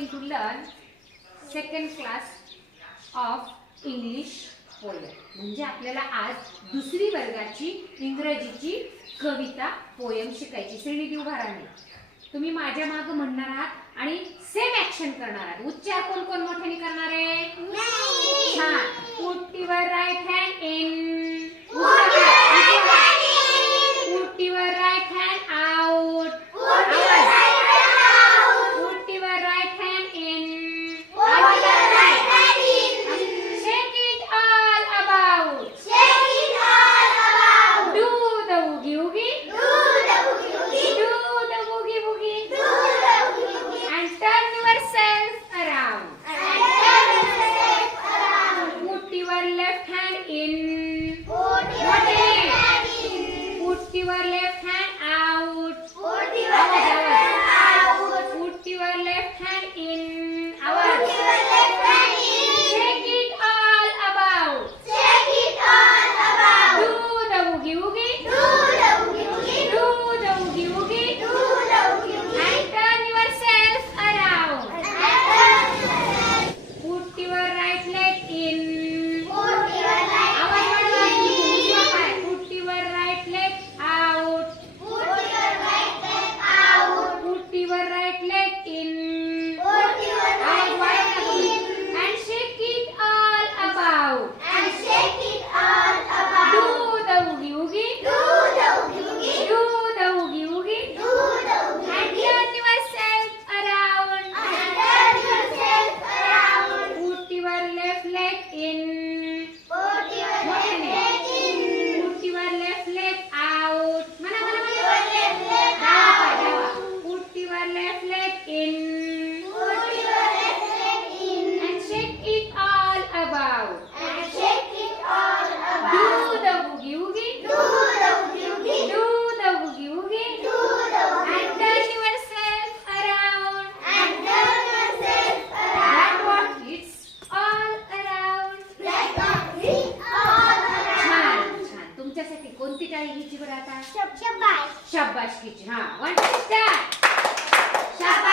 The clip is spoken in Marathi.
going to learn second class of English poem म्हणजे आपल्याला आज दुसरी वर्गाची इंग्रजीची कविता पोयम शिकायची. श्रीनिधी उभाराने. तुम्ही माझ्या मागं म्हणणार आहात आणि सेम ऍक्शन करणार आहात. उच्चार कोण कोण मोठ्याने वर left Shabbat Kitchen, huh? One, two, three.